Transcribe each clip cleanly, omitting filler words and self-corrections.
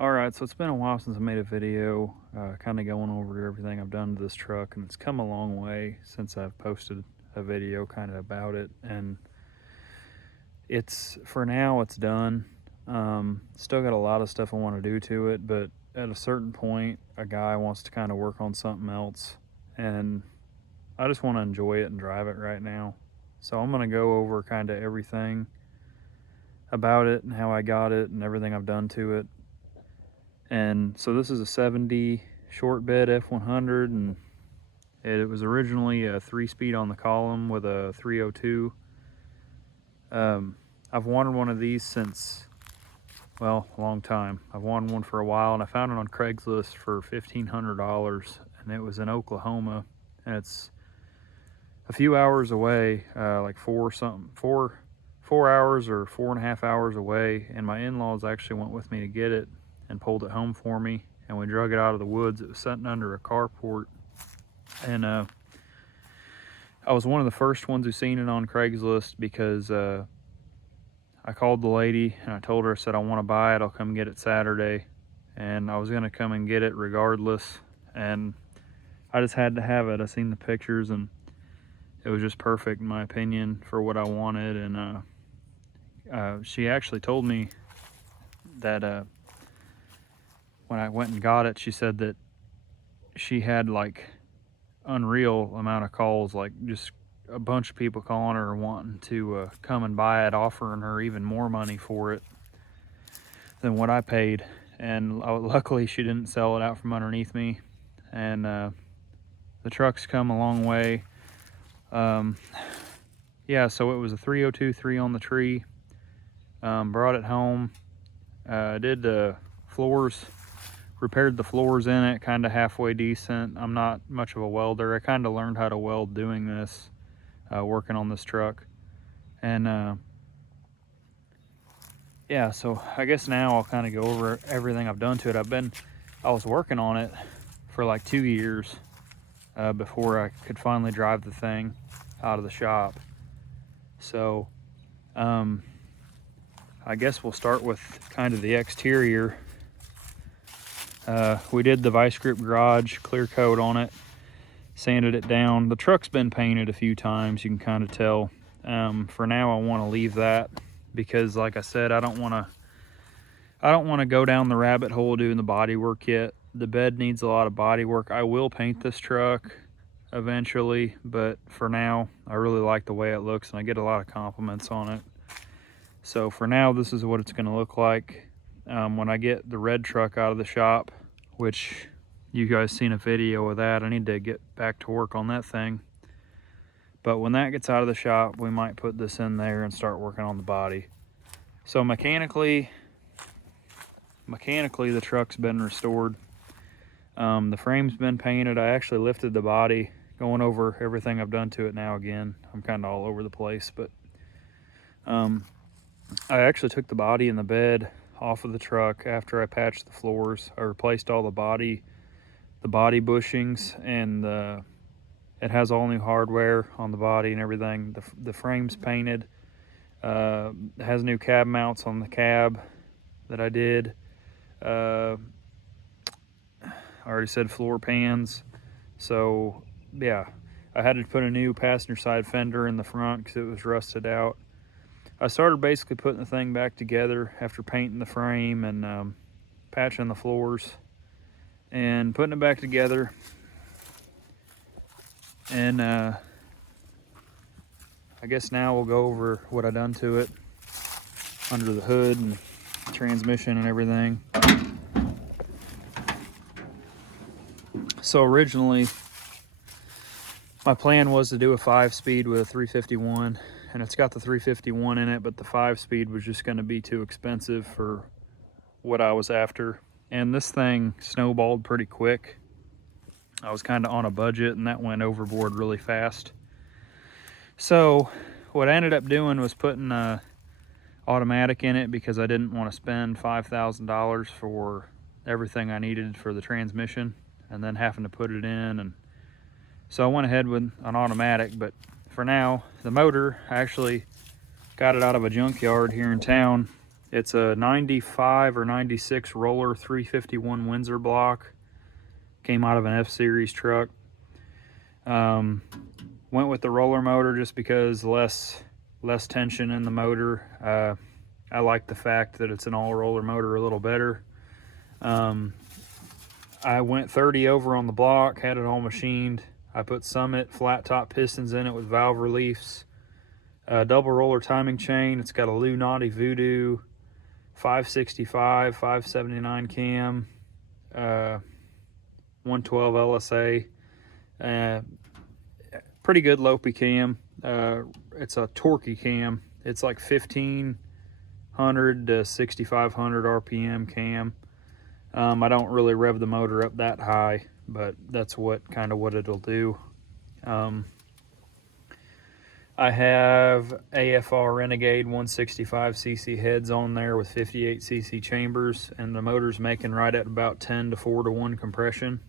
Alright, so it's been a while since I made a video, kind of going over everything I've done to this truck, and it's come a long way since I've posted a video kind of about it, and for now it's done. Still got a lot of stuff I want to do to it, but at a certain point, a guy wants to kind of work on something else, and I just want to enjoy it and drive it right now. So I'm going to go over kind of everything about it and how I got it and everything I've done to it. And so this is a 70 short bed f100, and it was originally a 3-speed on the column with a 302. I've wanted one of these since, well, a long time. I've wanted one for a while, and I found it on Craigslist for $1,500, and it was in Oklahoma, and it's a few hours away, like 4 hours or 4.5 hours away, and my in-laws actually went with me to get it and pulled it home for me, and we drug it out of the woods. It was sitting under a carport, and I was one of the first ones who seen it on Craigslist because I called the lady and I told her, I said, I want to buy it, I'll come get it Saturday, and I was going to come and get it regardless, and I just had to have it. I seen the pictures and it was just perfect in my opinion for what I wanted. And she actually told me that when I went and got it, she said that she had like unreal amount of calls, like just a bunch of people calling her wanting to come and buy it, offering her even more money for it than what I paid. And luckily she didn't sell it out from underneath me. And the truck's come a long way. Yeah, so it was a 302 3 on the tree. Brought it home, did the floors, repaired the floors in it, kind of halfway decent. I'm not much of a welder. I kind of learned how to weld doing this, working on this truck. And yeah, so I guess now I'll kind of go over everything I've done to it. I was working on it for like 2 years before I could finally drive the thing out of the shop. So I guess we'll start with kind of the exterior. We did the vice grip garage, clear coat on it, sanded it down. The truck's been painted a few times, you can kind of tell. For now I want to leave that because, like I said, I don't want to go down the rabbit hole doing the body work yet. The bed needs a lot of body work. I will paint this truck eventually, but for now I really like the way it looks and I get a lot of compliments on it. So for now, this is what it's going to look like. When I get the red truck out of the shop, which you guys seen a video of that, I need to get back to work on that thing. But when that gets out of the shop, we might put this in there and start working on the body. So mechanically the truck's been restored. The frame's been painted. I actually lifted the body, going over everything I've done to it now again. I'm kind of all over the place, but I actually took the body and the bed off of the truck after I patched the floors. I replaced all the body bushings, and it has all new hardware on the body and everything. The frame's painted. It has new cab mounts on the cab that I did. I already said floor pans. So yeah, I had to put a new passenger side fender in the front because it was rusted out. I started basically putting the thing back together after painting the frame and patching the floors and putting it back together. And I guess now we'll go over what I done to it under the hood and transmission and everything. So originally my plan was to do a 5-speed with a 351, and it's got the 351 in it, but the 5-speed was just going to be too expensive for what I was after. And this thing snowballed pretty quick. I was kind of on a budget, and that went overboard really fast. So what I ended up doing was putting a automatic in it because I didn't want to spend $5,000 for everything I needed for the transmission and then having to put it in. And so I went ahead with an automatic, but for now, the motor, I actually got it out of a junkyard here in town, It's a 95 or 96 roller 351 Windsor block. Came out of an F-Series truck. Went with the roller motor just because less tension in the motor. I like the fact that it's an all-roller motor a little better. I went 30 over on the block, had it all machined. I put Summit flat top pistons in it with valve reliefs. Double roller timing chain. It's got a Lunati Voodoo 565, 579 cam, 112 LSA. Pretty good Lopey cam. It's a torquey cam. It's like 1500 to 6500 RPM cam. I don't really rev the motor up that high, but that's kind of what it'll do. I have AFR Renegade 165cc heads on there with 58cc chambers, and the motor's making right at about 10 to 4 to 1 compression.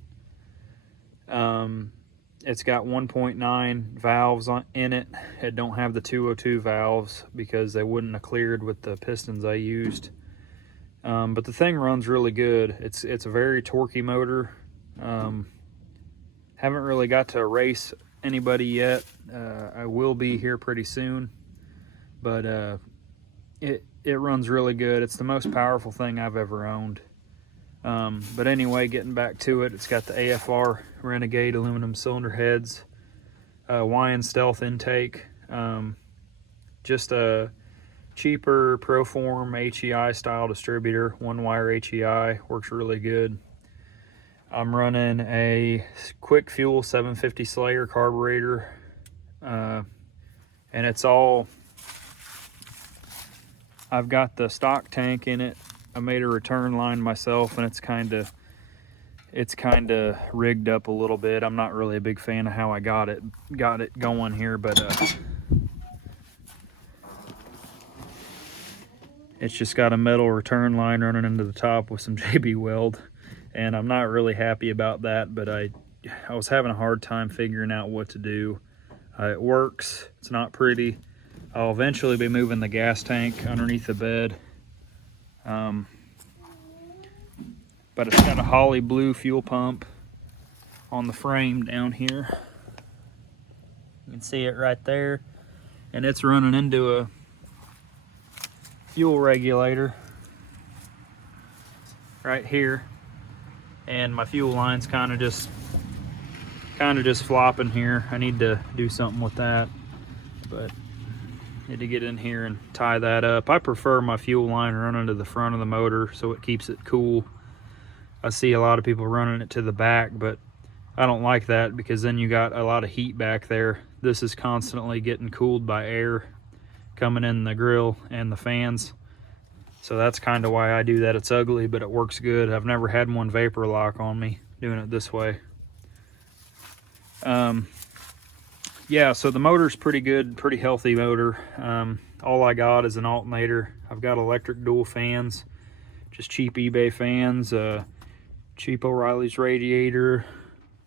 It's got 1.9 valves in it. It don't have the 202 valves because they wouldn't have cleared with the pistons I used. But the thing runs really good. It's a very torquey motor. Haven't really got to race anybody yet. I will be here pretty soon, but it runs really good. It's the most powerful thing I've ever owned. But anyway, getting back to it, it's got the AFR Renegade aluminum cylinder heads, Wyand Stealth intake, just a cheaper Proform HEI style distributor, one wire HEI, works really good. I'm running a Quick Fuel 750 Slayer carburetor, and it's all, I've got the stock tank in it. I made a return line myself, and it's kind of rigged up a little bit. I'm not really a big fan of how I got it going here, but it's just got a metal return line running into the top with some JB weld, and I'm not really happy about that, but I was having a hard time figuring out what to do. It works. It's not pretty. I'll eventually be moving the gas tank underneath the bed. But it's got a Holly blue fuel pump on the frame down here. You can see it right there. And it's running into a fuel regulator right here. And my fuel line's kind of just flopping here. I need to do something with that, but need to get in here and tie that up. I prefer my fuel line running to the front of the motor so it keeps it cool. I see a lot of people running it to the back, but I don't like that because then you got a lot of heat back there. This is constantly getting cooled by air coming in the grill and the fans. So that's kind of why I do that. It's ugly, but it works good. I've never had one vapor lock on me doing it this way. Yeah, so the motor's pretty good, pretty healthy motor. All I got is an alternator. I've got electric dual fans, just cheap eBay fans, cheap O'Reilly's radiator.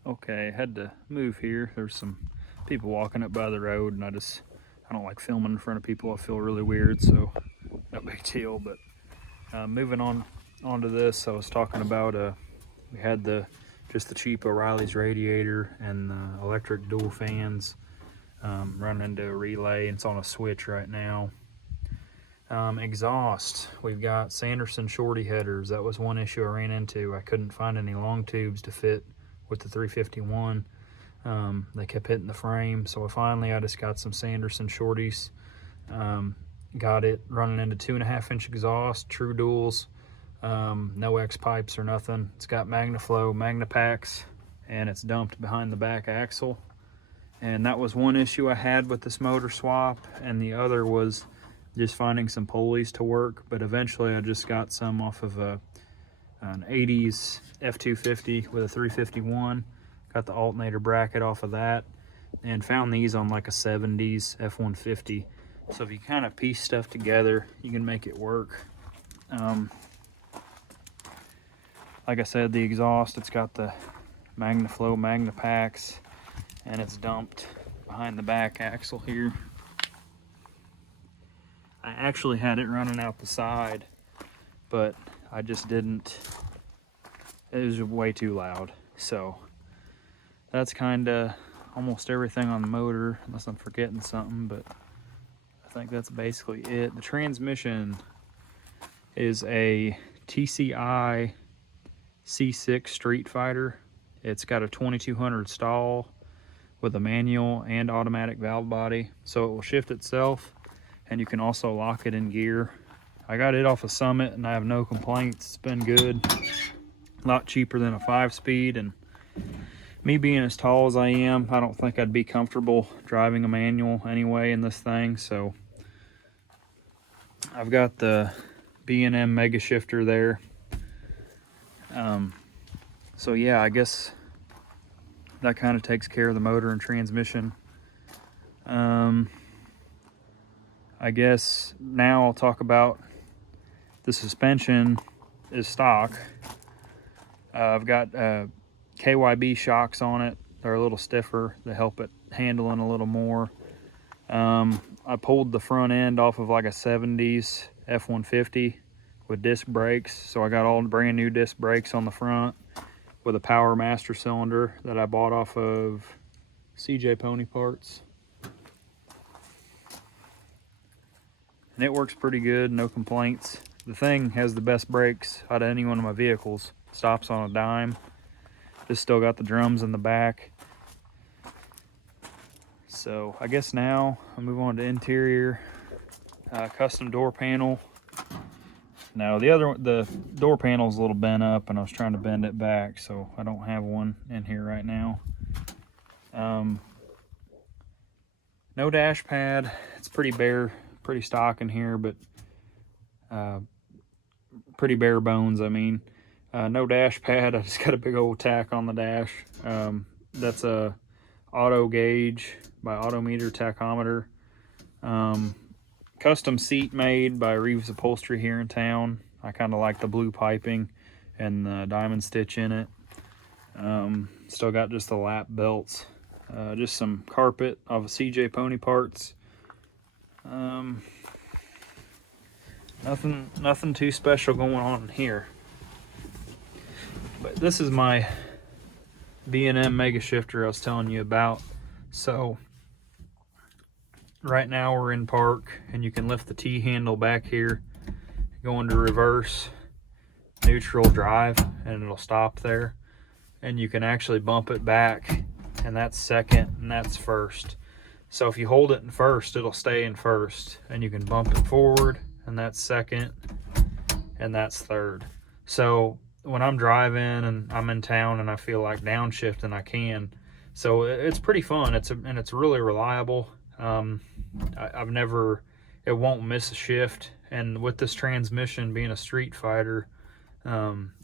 Okay, I had to move here. There's some people walking up by the road, and I don't like filming in front of people. I feel really weird, so no big deal. But moving onto this, I was talking about we had just the cheap O'Reilly's radiator and the electric dual fans running into a relay, and it's on a switch right now. Exhaust, we've got Sanderson shorty headers. That was one issue I ran into. I couldn't find any long tubes to fit with the 351. They kept hitting the frame, so I just got some Sanderson shorties. Got it running into 2.5-inch exhaust, true duals, no X pipes or nothing. It's got MagnaFlow MagnaPacks, and it's dumped behind the back axle. And that was one issue I had with this motor swap, and the other was just finding some pulleys to work. But eventually I just got some off of an 80s F250 with a 351. Got the alternator bracket off of that, and found these on like a 70s F150. So if you kind of piece stuff together, you can make it work. Like I said, the exhaust, it's got the MagnaFlow MagnaPacks, and it's dumped behind the back axle here. I actually had it running out the side, but I just didn't. It was way too loud. So that's kind of almost everything on the motor, unless I'm forgetting something, but I think that's basically it. The transmission is a TCI C6 Street Fighter. It's got a 2200 stall with a manual and automatic valve body, so it will shift itself, and you can also lock it in gear. I got it off a Summit and I have no complaints. It's been good. A lot cheaper than a 5-speed, and me being as tall as I am, I don't think I'd be comfortable driving a manual anyway in this thing. So I've got the B&M Mega Shifter there. So yeah, I guess that kind of takes care of the motor and transmission. I guess now I'll talk about the suspension. Is stock. I've got KYB shocks on it. They're a little stiffer. They help it handling a little more. I pulled the front end off of like a 70s F150 with disc brakes. So I got all brand new disc brakes on the front with a Power Master cylinder that I bought off of CJ Pony Parts. And it works pretty good, no complaints. The thing has the best brakes out of any one of my vehicles. Stops on a dime. This still got the drums in the back. So I guess now I'll move on to interior. Custom door panel. Now the door panel's a little bent up, and I was trying to bend it back, so I don't have one in here right now. No dash pad. It's pretty bare, pretty stock in here, but pretty bare bones, I mean. No dash pad. I just got a big old tack on the dash. That's a auto gauge by Autometer tachometer. Custom seat made by Reeves Upholstery here in town. I kind of like the blue piping and the diamond stitch in it. Still got just the lap belts. Just some carpet of CJ Pony Parts. Nothing too special going on here. But this is my B&M Mega Shifter I was telling you about. So right now we're in park, and you can lift the T handle back here, go into reverse, neutral, drive, and it'll stop there. And you can actually bump it back, and that's second and that's first. So if you hold it in first, it'll stay in first, and you can bump it forward, and that's second and that's third. So when I'm driving and I'm in town and I feel like downshifting, I can. So it's pretty fun. It's really reliable. It won't miss a shift, and with this transmission being a Street Fighter,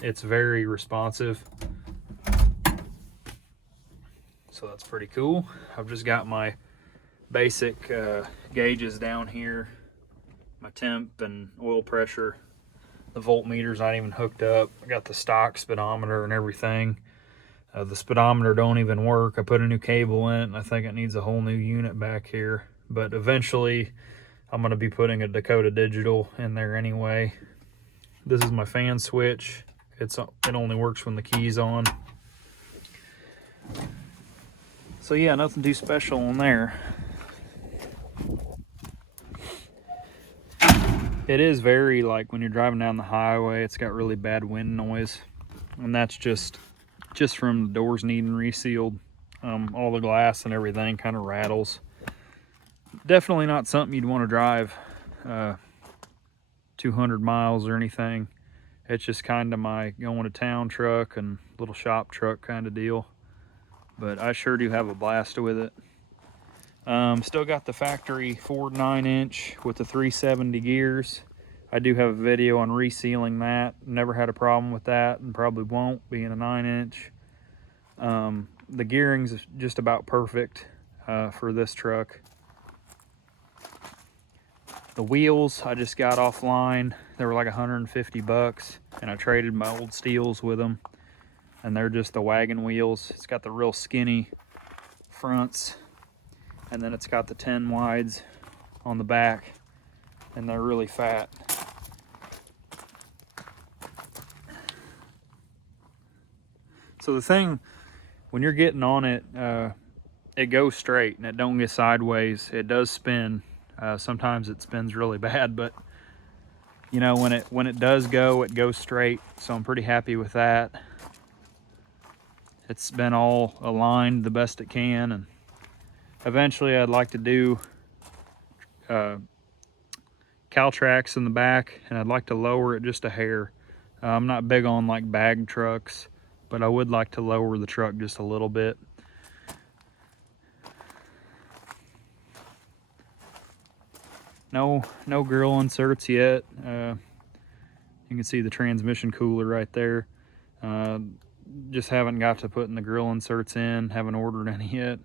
it's very responsive. So that's pretty cool. I've just got my basic gauges down here, my temp and oil pressure. The voltmeter's not even hooked up. I got the stock speedometer and everything. The speedometer don't even work. I put a new cable in it, and I think it needs a whole new unit back here. But eventually, I'm going to be putting a Dakota Digital in there anyway. This is my fan switch. It only works when the key's on. So yeah, nothing too special on there. It is very, like, when you're driving down the highway, it's got really bad wind noise. And that's just from the doors needing resealed. All the glass and everything kind of rattles. Definitely not something you'd want to drive 200 miles or anything. It's just kind of my going to town truck and little shop truck kind of deal. But I sure do have a blast with it. Still got the factory Ford 9-inch with the 370 gears. I do have a video on resealing that. Never had a problem with that, and probably won't, being a 9-inch. The gearing's just about perfect for this truck. The wheels I just got offline. They were like 150 bucks, and I traded my old Steels with them. And they're just the wagon wheels. It's got the real skinny fronts, and then it's got the 10 wides on the back. and they're really fat. So the thing, when you're getting on it, it goes straight and it don't get sideways. It does spin. Sometimes it spins really bad, but you know, when it does go, it goes straight. So I'm pretty happy with that. It's been all aligned the best it can, and eventually I'd like to do cow tracks in the back, and I'd like to lower it just a hair. I'm not big on like bag trucks, but I would like to lower the truck just a little bit. No grill inserts yet. You can see the transmission cooler right there. Just haven't got to putting the grill inserts in, haven't ordered any yet.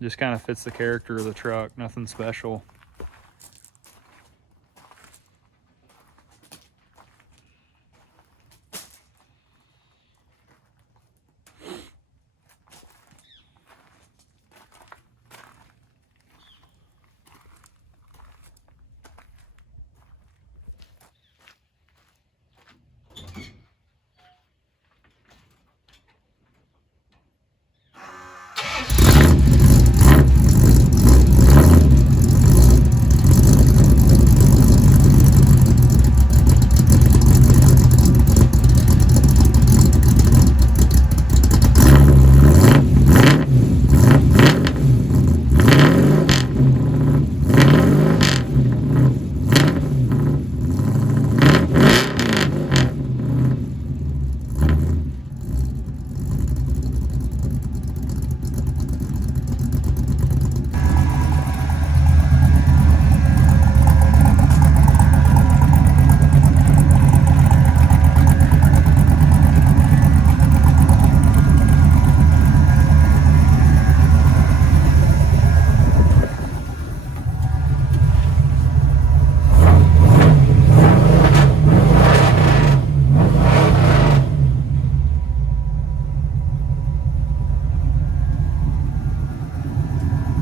Just kind of fits the character of the truck, nothing special.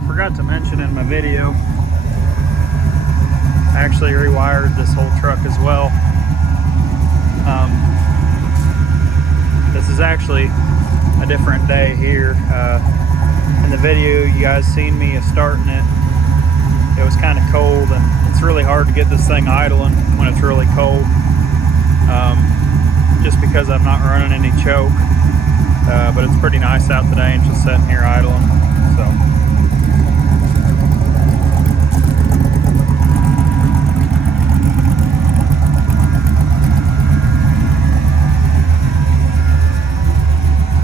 Forgot to mention in my video, I actually rewired this whole truck as well. This is actually a different day here. In the video, you guys seen me starting it. It was kind of cold, and it's really hard to get this thing idling when it's really cold, just because I'm not running any choke. But it's pretty nice out today and just sitting here idling. So.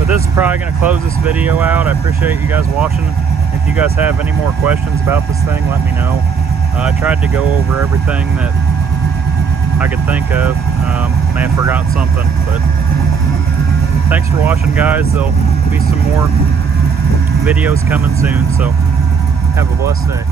This is probably going to close this video out. I appreciate you guys watching. If you guys have any more questions about this thing, let me know. I tried to go over everything that I could think of. May have forgot something, but thanks for watching, guys. There'll be some more videos coming soon, so have a blessed day.